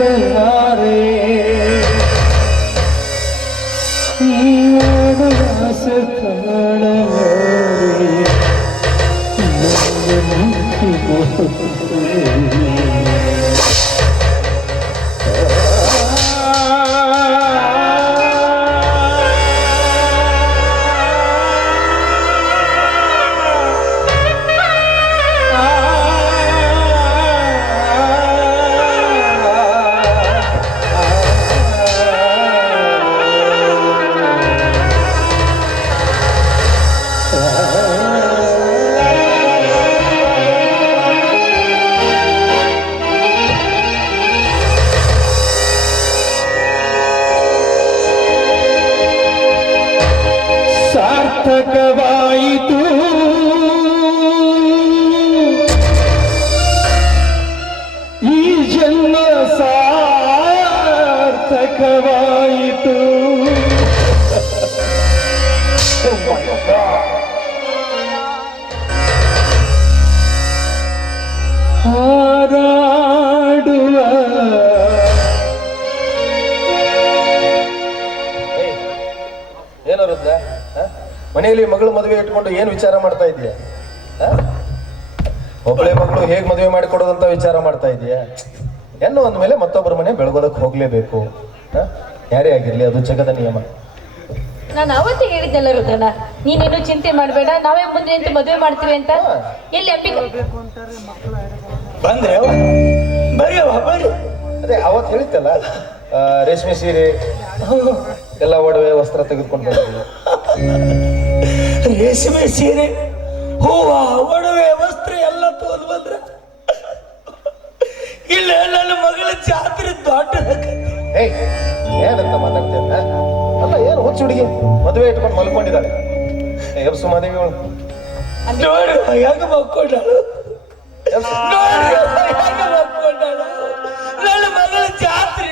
ಯಾರೇ ಸಾರ್ಥಕವಾಯಿತು ಈ ಜನ್ಮ ಸಾರ್ಥಕವಾಯಿತು ಹಾರಾಡುವ ಏನರುದ್ದ ಮನೆಯಲ್ಲಿ ಮಗಳು ಮದುವೆ ಇಟ್ಕೊಂಡು ಏನು ವಿಚಾರ ಮಾಡ್ತಾ ಇದೀಯ? ಒಬ್ಬಳೆ ಮಗಳು ಹೇಗ್ ಮದುವೆ ಮಾಡಿಕೊಡೋದಂತ ವಿಚಾರ ಮಾಡ್ತಾ ಇದೀಯ? ಹೆಣ್ಣು ಅಂದ್ಮೇಲೆ ಮತ್ತೊಬ್ಬರ ಮನೆ ಬೆಳಗೋದಕ್ಕೆ ಹೋಗ್ಲೇಬೇಕು. ಯಾರೇ ಆಗಿರ್ಲಿ, ಅದು ಜಗದ ನಿಯಮ. ನಾನು ಅವತ್ತೇ ಹೇಳಿದ್ದೆಲ್ಲ ರುದ್ರನ, ನೀನೇನು ಚಿಂತೆ ಮಾಡಬೇಡ, ನಾವೇ ಮುಂದೆ ನಿಂತು ಮದುವೆ ಮಾಡ್ತೀವಿ ಅಂತ. ಎಲ್ಲಿ ಅಂಬಿಕೆ ಬಂದ್ರೆ ಬರ್ರಿ. ಅದೇ ಅವತ್ತು ಹೇಳಿತ್ತಲ್ಲ, ರೇಷ್ಮೆ ಸೀರೆ ಎಲ್ಲ ಒಡವೆ ವಸ್ತ್ರ ತೆಗೆದುಕೊಂಡು ಬಂದಿದ್ದೀವಿ. ರೇಷ್ಮೆ ಸೀರೆ, ಹೂವ, ಒಡವೆ, ವಸ್ತ್ರ ಎಲ್ಲ ತೋಲ್ ಬಂದ್ರ ಇಲ್ಲ ನನ್ನ ಮಗಳ ಜಾತ್ರೆ ದೊಡ್ಡದಕ್ಕೆ. ಏನಂತ ಮಾತಾಡ್ತೇನೆ? ಅಲ್ಲ, ಏನು ಹುಚ್ಚು ಹುಡುಗಿ ಮದುವೆ ಇಟ್ಕೊಂಡು ಮಲ್ಕೊಂಡಿದ್ದಾಳೆ. ಎಬ್ಸು ಮಾದೇವಿ ಅವಳು ನೋಡಿ ಹೆಂಗ ಮಕ್ಕೊಂಡಾಳು, ನನ್ನ ಮಗಳ ಜಾತ್ರೆ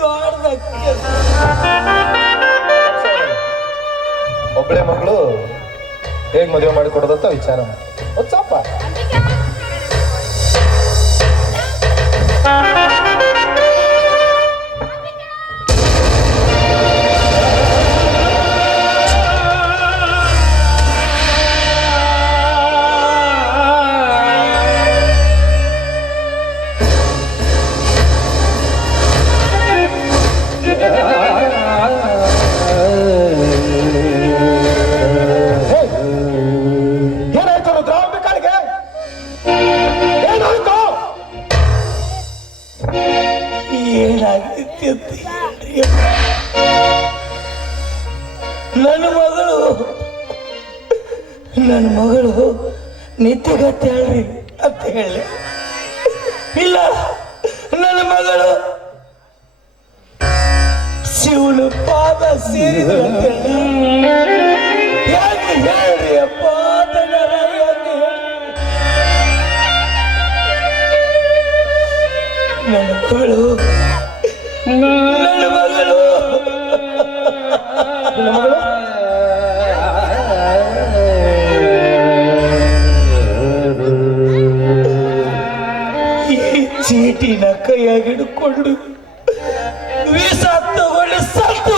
ದೊಡ್ಡದಕ್ಕೆ. ಒಬ್ಬಳೆ ಮಗಳು ಹೇಗ್ ಮದುವೆ ಮಾಡಿಕೊಡೋದಂತ ವಿಚಾರ ಹೊಚ್ಚಪ್ಪ. ನನ್ನ ಮಗಳು ನಿತ್ಯಗತ್ತೆ ಹೇಳ್ರಿ ಅಂತ ಹೇಳಿ, ಇಲ್ಲ ನನ್ನ ಮಗಳು ಶಿವನ ಪಾದ ಸೇರಿದ್ರು ಅಂತ ಯಾಕೆ ಹೇಳ್ರಿ ಅಪ್ಪ? ನನ್ನ ಮಗಳು ಚೀಟಿನ ಕೈಯಾಗಿ ಹಿಡ್ಕೊಂಡು ವೀಸಾ ತಗೊಂಡು ಸತ್ತು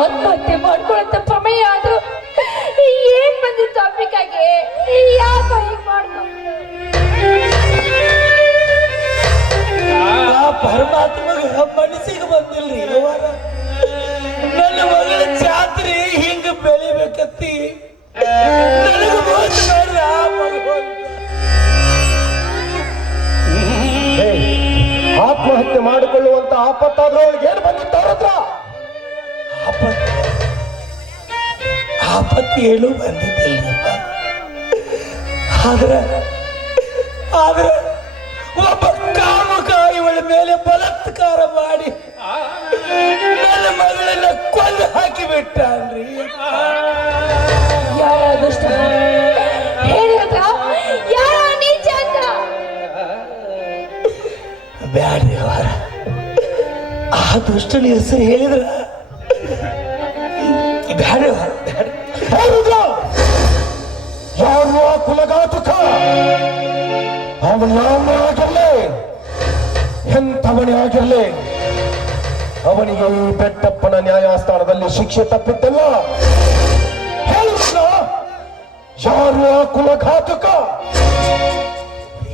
ಆತ್ಮಹತ್ಯೆ ಮಾಡ್ಕೊಳಂತ ಪ್ರಮೇಯ ಆದ್ರೂ ಏನ್ ಬಂದಿತ್ತು ಅಂಬಿಕಾಗೆ? ಯಾಕ ಹೀಗ್ ಮಾಡ್ಕೊ? ಪರಮಾತ್ಮಗ ಮನಸ್ಸಿಗೆ ಬಂದಿಲ್ರಿ ಇವಾಗ ನನ್ನ ಮಗಳ ಜಾತ್ರೆ ಹಿಂಗ ಬೆಳಿಬೇಕತ್ತಿ ನನಗೆ ಮೋಸ ಮಾಡಿದ ಆತ್ಮಹತ್ಯೆ ಮಾಡಿಕೊಳ್ಳುವಂತ ಆಪತ್ತಾದ್ರೂ ಅವಳಿಗೆ ಏನು ಬಂದಿತ್ತು ಅವ್ರ ಹತ್ರ? ಆಪತ್ತು ಏನು ಬಂದಿದ್ದಿಲ್ಲಪ್ಪ. ಆದ್ರೆ ಒಬ್ಬ ಕಾಮುಕ ಇವಳ ಮೇಲೆ ಬಲಾತ್ಕಾರ ಮಾಡಿ ನನ್ನ ಮಗಳನ್ನ ಕೊಂದು ಹಾಕಿಬಿಟ್ಟಾನ್ರಿ. ಯಾರ ದುಷ್ಟ ಹೇಳಿದ್ರ? ಯಾರ ನೀಚ ಅಂತ? ಬ್ಯಾಡ್ರಿ ಅವರ ಆ ದುಷ್ಟನ ಹೆಸರು ಹೇಳಿದ್ರ ಬ್ಯಾಡ್ರಿ ಅವರ ಯಾರು ಆ ಕುಲಘಾತುಕ? ಅವನು ಯಾವನೇ ಆಗಿರ್ಲಿ, ಎಂಥವನೇ ಆಗಿರ್ಲಿ, ಅವನಿಗೆ ಈ ಬೆಟ್ಟಪ್ಪನ ನ್ಯಾಯಸ್ಥಾನದಲ್ಲಿ ಶಿಕ್ಷೆ ತಪ್ಪಿದ್ದಲ್ಲ. ಯಾರು ಆ ಕುಲಘಾತುಕ?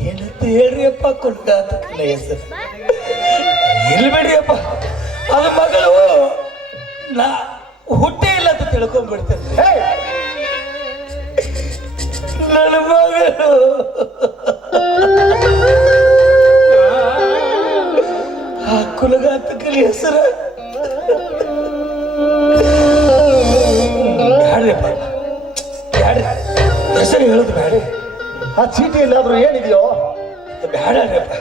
ಏನಂತ ಹೇಳ್ರಿಯಪ್ಪ ಕುಲಘಾತಕನ ಹೆಸರು? ಇಲ್ಲಿ ಬಿಡ್ರಿಯಪ್ಪ, ಅದು ಮಗಳು ನಾ ಹುಟ್ಟೇ ಇಲ್ಲ ಅಂತ ತಿಳ್ಕೊಂಡ್ಬಿಡ್ತೇನೆ. ನನ್ನ ಮಗಳು ಆ ಕುಲಘಾತಕನ ಹೆಸರು ಬ್ಯಾಡ್ರಿಯಪ್ಪ, ಬ್ಯಾಡ್ರಿ, ಹೆಸರು ಹೇಳುದು ಬ್ಯಾಡ್ರಿ. ಆ ಚೀಟಿ ಎಲ್ಲಾದ್ರೂ ಏನಿದೆಯೋ? ಬ್ಯಾಡ್ರಿಯಪ್ಪ,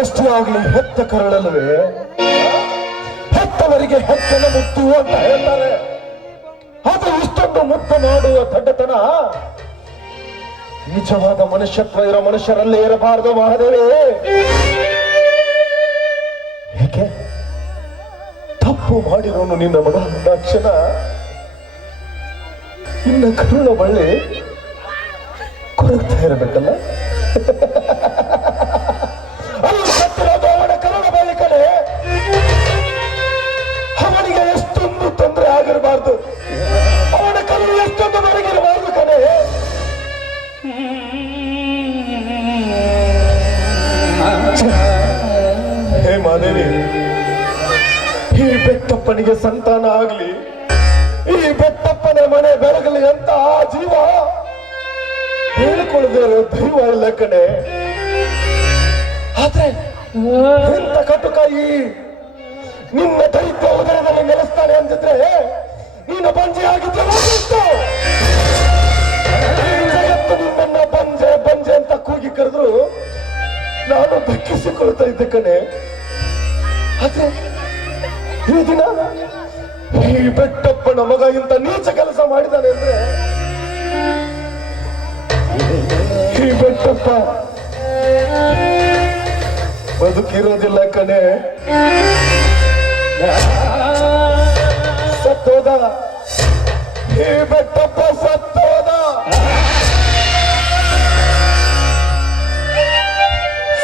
ಎಷ್ಟೇ ಆಗ್ಲಿ ಹೆತ್ತ ಕರಳಲ್ವೇ, ಹೆತ್ತವರಿಗೆ ಹೆಚ್ಚಿನ ಮುತ್ತು ಅಂತ ಹೇಳ್ತಾರೆ. ಅದು ಇಷ್ಟೊಂದು ಮುತ್ತು ಮಾಡುವ ದಡ್ಡತನ ನಿಜವಾದ ಮನುಷ್ಯತ್ವ ಇರೋ ಮನುಷ್ಯರಲ್ಲೇ ಇರಬಾರದು ಮಹಾದೇವಿ. ಏಕೆ ತಪ್ಪು ಮಾಡಿರೋನು ನಿನ್ನ ಮಗ ಕ್ಷಣ ನಿನ್ನ ಕರುಳ ಬಳ್ಳಿ ಕೊರಗ್ತಾ ಇರಬೇಕಲ್ಲ. ಅಲ್ಲಿ ಸತ್ತಿರೋದು ಅವನ ಕರುಳ ಬಳ್ಳಿ ಕಡೆ. ಅವನಿಗೆ ಎಷ್ಟೊಂದು ತೊಂದರೆ ಆಗಿರಬಾರ್ದು, ಅವನ ಕರುಳು ಎಷ್ಟೊಂದು ಮರಗಿರಬಾರ್ದು ಕಡೆ. ಹೇ ಮಾದೇವಿ, ಈ ಬೆಟ್ಟಪ್ಪನಿಗೆ ಸಂತಾನ ಆಗ್ಲಿ, ಈ ಬೆಟ್ಟಪ್ಪನ ಮನೆ ಬೆರಗಲಿ ಅಂತ ಆ ಜೀವ ಹೇಳಿಕೊಳ್ಳದೆ ಇರೋ ದೈವ ಇಲ್ಲ ಕಡೆ. ಆದ್ರೆ ಎಂತ ಕಟುಕ ಈ ನಿನ್ನ ದೈತ್ಯ ಉದರದಲ್ಲಿ ನೆಲೆಸ್ತಾನೆ ಅಂತಿದ್ರೆ ನೀನು ಬಂಜೆ ಆಗಿದ್ರೆ ಜಗತ್ತು ನಿನ್ನನ್ನ ಬಂಜೆ ಬಂಜೆ ಅಂತ ಕೂಗಿ ಕರೆದ್ರು ನಾನು ದಕ್ಕಿಸಿಕೊಳ್ತಾ ಇದ್ದೆ ಕಣೆ. ಆದ್ರೆ ಈ ದಿನ ಈ ಬೆಟ್ಟಪ್ಪನ ಮಗ ಇಂತ ನೀಚ ಕೆಲಸ ಮಾಡಿದಾನೆ ಅಂದ್ರೆ ಈ ಬೆಟ್ಟಪ್ಪ ಬದುಕಿರೋದಿಲ್ಲ ಕಣೆ, ಸತ್ತೋದ. ಈ ಬೆಟ್ಟಪ್ಪ ಸತ್ತೋದ.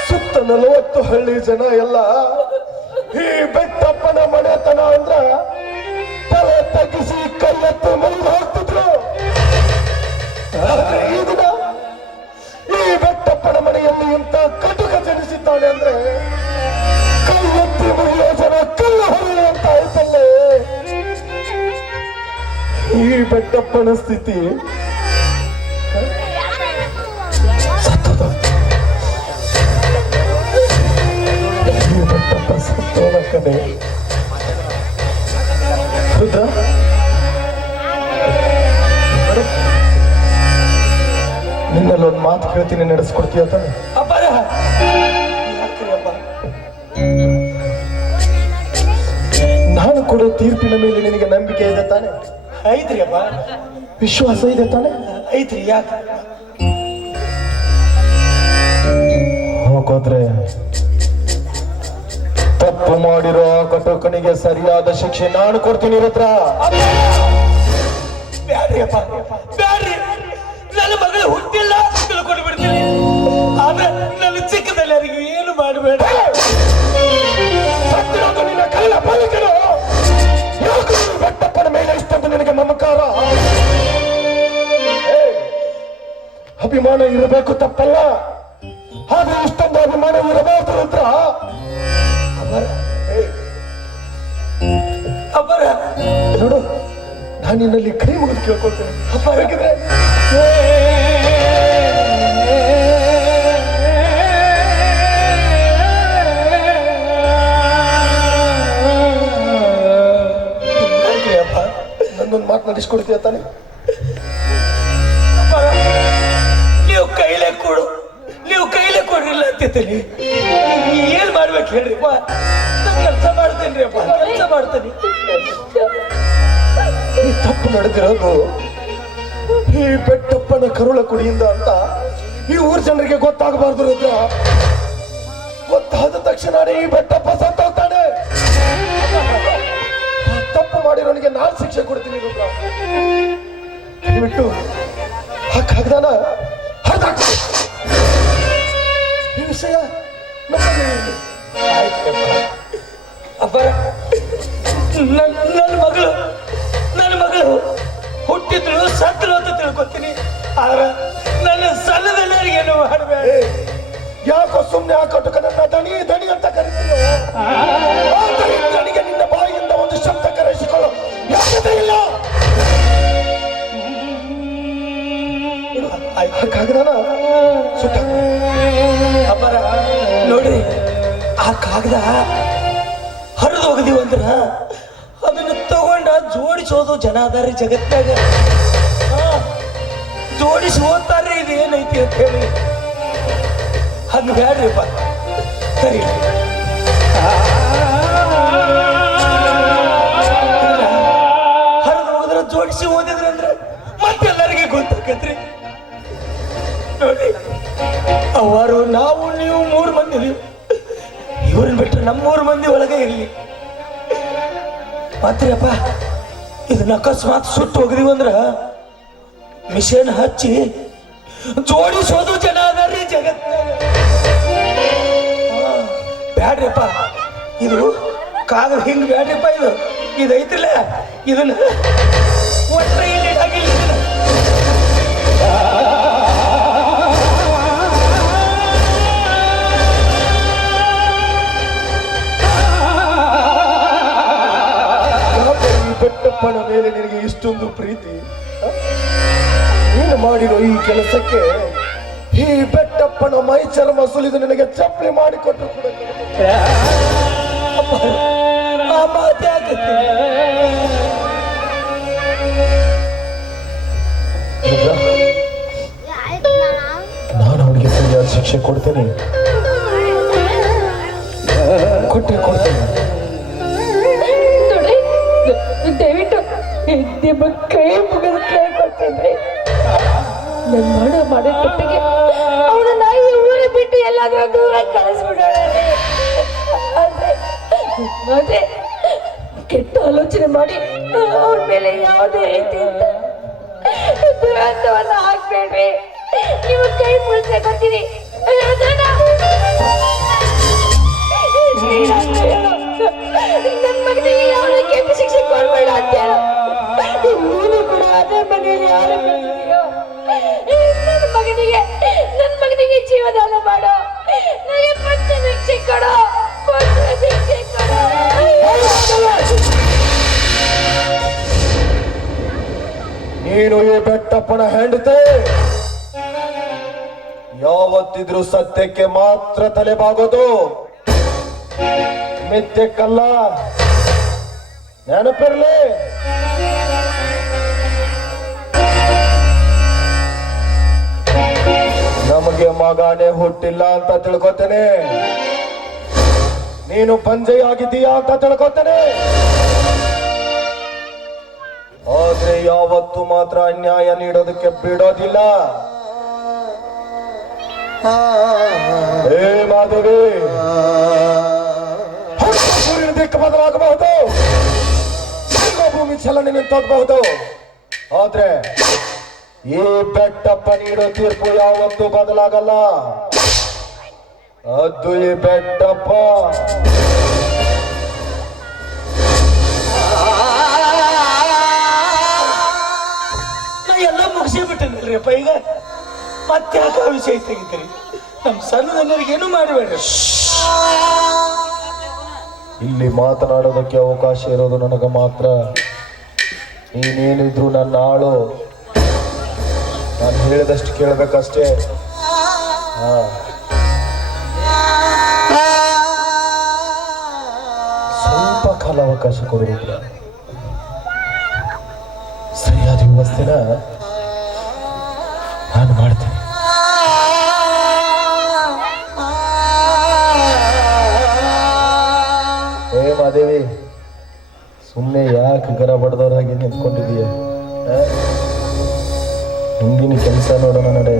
ಸುತ್ತ 40 ಹಳ್ಳಿ ಜನ ಎಲ್ಲ ಈ ಬೆಟ್ಟಪ್ಪನ ಮನೆತನ ಅಂದ್ರ ತಲೆ ತಗ್ಗಿಸಿ ಕೈಯತ್ತು ಮುರಿದು ಹೋಗ್ತಿದ್ರು. ಈ ದಿನ ಈ ಬೆಟ್ಟಪ್ಪನ ಮನೆಯಲ್ಲಿ ಇಂತ ಕಟುಕ ಜನಿಸಿದ್ದಾನೆ ಅಂದ್ರೆ ಕೈ ಎತ್ತಿ ಮುರಿಯೋ ಜನ ಕಲ್ಲು ಹೊರಲಿ ಅಂತ ಆಯ್ತಲ್ಲೇ. ಈ ಬೆಟ್ಟಪ್ಪನ ಸ್ಥಿತಿ ಸತ್ತೋದ. ಈ ಬೆಟ್ಟಪ್ಪ ಸತ್ತೋದ ಕಡೆ. ರುದ್ರ, ನಿನ್ನಲ್ಲೊಂದು ಮಾತು ಕೇಳ್ತೀನಿ, ನಡೆಸ್ಕೊಡ್ತೀಯ ತಾನೆ? ಅಪ್ಪಾರ ಯಾಕ್ರಿ ಅಪ್ಪ? ನಾನು ಕೊಡೋ ತೀರ್ಪಿನ ಮೇಲೆ ನಿನಗೆ ನಂಬಿಕೆ ಇದೆ ತಾನೆ? ಐತ್ರಿ ಅಪ್ಪ, ವಿಶ್ವಾಸ ಇದೆ ತಾನೆ? ಐತ್ರಿ. ಯಾಕೆ? ಆ ತಿಳ್ಕೋದ್ರೆ ತಪ್ಪು ಮಾಡಿರೋ ಆ ಕಟುಕನಿಗೆ ಸರಿಯಾದ ಶಿಕ್ಷೆ ನಾನು ಕೊಡ್ತೀನಿ ರುದ್ರ. ಬ್ಯಾಡ್ರಿ ಅಪ್ಪ, ಬ್ಯಾಡ್ರಿ. ನನ್ನ ಮಗಳು ಹುಟ್ಟಿಲ್ಲ ಅಂತ ತಿಳ್ಕೊಂಡು ಬಿಡ್ತೀನಿ. ಆದ್ರೆ ನನ್ನ ಚಿಕ್ಕದಲ್ಲಿ ಅವರಿಗೆ ಏನು ಮಾಡಬೇಡ. ಸತ್ತಿರೋದು ನಿನ್ನ ಕೈಲ ಬಾಲಕನು. ಯಾಕೆ ನೀನು ಬೆಟ್ಟಪ್ಪನ ಮೇಲೆ ಇಷ್ಟೊಂದು ನಿನಗೆ ಮಮಕಾರ? ಅಭಿಮಾನ ಇರಬೇಕು ತಪ್ಪಲ್ಲ, ಆದ್ರೆ ಇಷ್ಟೊಂದು ಅಭಿಮಾನ ಇರಬಾರ್ದು ರುದ್ರ. ಅಪ್ಪರ ನೋಡು, ನಾನು ನಿನ್ನಲ್ಲಿ ಕೈ ಮುಗಿದು ಕೇಳ್ಕೊಳ್ತೇನೆ. ಅಪ್ಪ ಹೇಗಿದ್ರೆ ಅಪ್ಪ ನನ್ನೊಂದು ಮಾತು ನಡೆಸ್ಕೊಡ್ತೀಯ ತಾನೆ? ಅಪ್ಪರ ನೀವು ಕೈಲೇ ಕೊಡು, ನೀವು ಕೈಲೇ ಕೊಡ್ರಿಲ್ಲ ಅಂತೀನಿ. ಏನ್ ಮಾಡ್ಬೇಕು ಹೇಳ್ರಿಪ್ಪ? ಕೆಲಸ ಮಾಡ್ತೇನ್ರಿ ಅಪ್ಪ, ಕೆಲಸ ಮಾಡ್ತೇನೆ. ಈ ತಪ್ಪು ನಡೆದಿರೋದು ಈ ಬೆಟ್ಟಪ್ಪನ ಕರುಳ ಕುಡಿಯಿಂದ ಅಂತ ಈ ಊರ್ ಜನರಿಗೆ ಗೊತ್ತಾಗಬಾರ್ದು ರುದ್ರ. ಗೊತ್ತಾದ ತಕ್ಷಣನೇ ಈ ಬೆಟ್ಟಪ್ಪ ಸತ್ತೋಗ್ತಾನೆ. ಆ ತಪ್ಪು ಮಾಡಿರೋನಿಗೆ ನಾನು ಶಿಕ್ಷೆ ಕೊಡ್ತೀನಿ ರುದ್ರ. ದಯವಿಟ್ಟು ಆ ಕಾಗದಾನ ಹರಿದಾಕ್ಬಿಡು. ಈ ವಿಷಯ ನಮಗೆ ಅಪ್ಪರ ನನ್ನ ಮಗಳು ಹುಟ್ಟಿದ್ರು ಸತ್ರು ಅಂತ ತಿಳ್ಕೊತೀನಿ. ಆದ್ರೆ ನನ್ನ ಸಣ್ಣದೆಲ್ಲರಿಗೇನು ಮಾಡಬೇಡ. ಯಾಕೋ ಸುಮ್ಮನೆ ಆ ಕಟುಕನನ್ನ ದಣಿ ದಣಿ ಅಂತ ಕರೀತೀಯೋ? ಆ ದಣಿಗೆ ನಿನ್ನ ಬಾಯಿಯಿಂದ ಒಂದು ಶಬ್ದ ಕರೆಸಿಕೊಳ್ಳೋ ಯೋಗ್ಯತೆ ಇಲ್ಲ. ಕಾಗದಾನ ಸುಟ್ಟ. ಅಪ್ಪರ ನೋಡ್ರಿ, ಆ ಕಾಗದ ಹರಿದು ಹೋಗದೀವಿ ಅಂದ್ರ ಅದನ್ನ ತಗೊಂಡ ಜೋಡಿಸೋದು ಜನ ಅದಾರಿ ಜಗತ್ತಾಗ. ಜೋಡಿಸಿ ಓದ್ತಾರ್ರಿ ಇದು ಏನೈತಿ ಅಂತ ಹೇಳಿ. ಹಂಗ ಬ್ಯಾಡ್ರಿಪ್ಪ, ಸರಿ ಹರಿದು ಹೋಗಿದ್ರ ಜೋಡಿಸಿ ಓದಿದ್ರಂದ್ರೆ ಮತ್ತೆಲ್ಲರಿಗೆ ಗೊತ್ತಾಕತ್ರಿ. ನೋಡಿ ಅವರು ನಾವು ನೀವು 3 ಮಂದಿ ಇದೀವಿ. ಇವ್ರನ್ನ ಬಿಟ್ಟರೆ ನಮ್ಮ 3 ಮಂದಿ ಒಳಗೆ ಇರಲಿ. ಮಾತ್ರಿ ಅಪ್ಪ, ಇದನ್ನ ಅಕಸ್ಮಾತ್ ಸುಟ್ಟು ಹೋಗಿದೀವಿ ಅಂದ್ರ ಮಿಷನ್ ಹಚ್ಚಿ ಜೋಡಿಸೋದು ಜನ ಅದಾರ್ರಿ ಜಗತ್ತಿನಾಗ. ಬ್ಯಾಡ್ರಿಪ್ಪ, ಇದು ಕಾಗದ ಹಿಂಗ್ ಬ್ಯಾಡ್ರಿಪ್ಪ. ಇದೈತಿಲ್ಲ, ಇದನ್ನ ಒಟ್ಟ ಇಲ್ಲಿ ಆಗಿಲ್ಲ. ಬೆಟ್ಟಪ್ಪನ ಮೇಲೆ ನಿನಗೆ ಇಷ್ಟೊಂದು ಪ್ರೀತಿ? ನೀನು ಮಾಡಿರೋ ಈ ಕೆಲಸಕ್ಕೆ ಈ ಬೆಟ್ಟಪ್ಪನ ಮೈ ಚರ್ಮ ಸುಲಿದು ನಿನಗೆ ಚಪ್ಪಲಿ ಮಾಡಿಕೊಟ್ಟರು ಕೂಡ ಆ ಮಾತೇ ಆಗತ್ತೆ. ನಾನು ಅವನಿಗೆ ಸರಿಯಾದ ಶಿಕ್ಷೆ ಕೊಡ್ತೇನೆ, ಕೊಡ್ತೇನೆ. ದಯವಿಟ್ಟು ನಿಮ್ಮ ಕೈ ಮುಗಿದು ಕೇಳ್ಕೊಳ್ತೇನ್ರಿ. ನನ್ನ ಮಾಡೋ ತಪ್ಪಿಗೆ ಅವನನ್ನ ಈ ಊರ ಬಿಟ್ಟು ಎಲ್ಲಾದ್ರೂ ದೂರ ಕಳಿಸ್ಬಿಡೋಣ. ಆದ್ರೆ ಕೆಟ್ಟ ಆಲೋಚನೆ ಮಾಡಿ ಅವನ ಮೇಲೆ ಯಾವುದೇ ರೀತಿ ದುರಂತವನ್ನ ಹಾಕ್ಬೇಡ್ರಿ. ನೀವು ಕೈ ಮುಗಿಸ್ಬೇಕು ಬರ್ತೀನಿ. ನನ್ನ ಮಗನಿಗೆ ಯಾವ ಕೆಟ್ಟ ಶಿಕ್ಷೆ ಕೊಡ್ಬೇಡ ಅಂತ ಹೇಳು. ನೀನು ಕೂಡ ಅದೇ ಮನೆಯಲ್ಲಿ ಯಾರು ಬಂದಿದೆಯೋ ನನ್ನ ಮಗನಿಗೆ ಜೀವದಾನ ಮಾಡೋ. ನನಗೆ ಪಟ್ಟ ಶಿಕ್ಷೆ ಕೊಡೋ, ಪಟ್ಟ ಶಿಕ್ಷೆ ಕೊಡೋ. ನೀನು ಈ ಬೆಟ್ಟಪ್ಪನ ಹೆಂಡತಿ. ಯಾವತ್ತಿದ್ರೂ ಸತ್ಯಕ್ಕೆ ಮಾತ್ರ ತಲೆಬಾಗೋದು, ಮಿಥ್ಯಕ್ಕಲ್ಲ. ನೆನಪಿರ್ಲಿ. ನಮಗೆ ಮಗನೇ ಹುಟ್ಟಿಲ್ಲ ಅಂತ ತಿಳ್ಕೊತೇನೆ, ನೀನು ಪಂಜೆ ಆಗಿದ್ದೀಯಾ ಅಂತ ತಿಳ್ಕೊತೇನೆ. ಆದ್ರೆ ಯಾವತ್ತು ಮಾತ್ರ ಅನ್ಯಾಯ ನೀಡೋದಕ್ಕೆ ಬಿಡೋದಿಲ್ಲ. ಏ ಮಾಧವಿ, ಸೂರ್ಯನ ದಿಕ್ಕು ಬದಲಾಗಬಹುದು, ಭೂಮಿ ಚಲನೆ ನಿಂತೋಗಬಹುದು, ಆದ್ರೆ ಈ ಬೆಟ್ಟಪ್ಪ ನೀಡೋ ತೀರ್ಪು ಯಾವತ್ತೂ ಬದಲಾಗಲ್ಲ. ಅದು ಈ ಬೆಟ್ಟಪ್ಪ. ನಾ ಎಲ್ಲ ಮುಗಿಸಿ ಬಿಟ್ಟೇನಲ್ರಿಪ್ಪ. ಈಗ ಮತ್ತೆ ಯಾಕೆ ಆ ವಿಷಯ ತೆಗಿತೀರಿ? ನಮ್ಮ ಸಣ್ಣದನ್ನರಿಗೆ ಏನು ಮಾಡಬೇಡ್ರಿ. ಇಲ್ಲಿ ಮಾತನಾಡೋದಕ್ಕೆ ಅವಕಾಶ ಇರೋದು ನನಗೆ ಮಾತ್ರ. ನೀನೇನಿದ್ರು ನನ್ನ ಆಳು, ನಾನು ಹೇಳಿದಷ್ಟು ಕೇಳಬೇಕಷ್ಟೇ. ಸ್ವಲ್ಪ ಕಾಲಾವಕಾಶ ಕೊಡುವುದಿಲ್ಲ. ಸರಿಯಾದ ವ್ಯವಸ್ಥೆನ ನಾನು ಮಾಡ್ತೇನೆ. ಏ ಮಾದೇವಿ, ಸುಮ್ಮನೆ ಯಾಕೆ ಗರ ಬಡ್ದವ್ರ ಹಾಗೆ ನಿಂತ್ಕೊಂಡಿದೀಯ? ಮುಂದಿನ ಕೆಲಸ ನೋಡೋಣ ನಡೆ.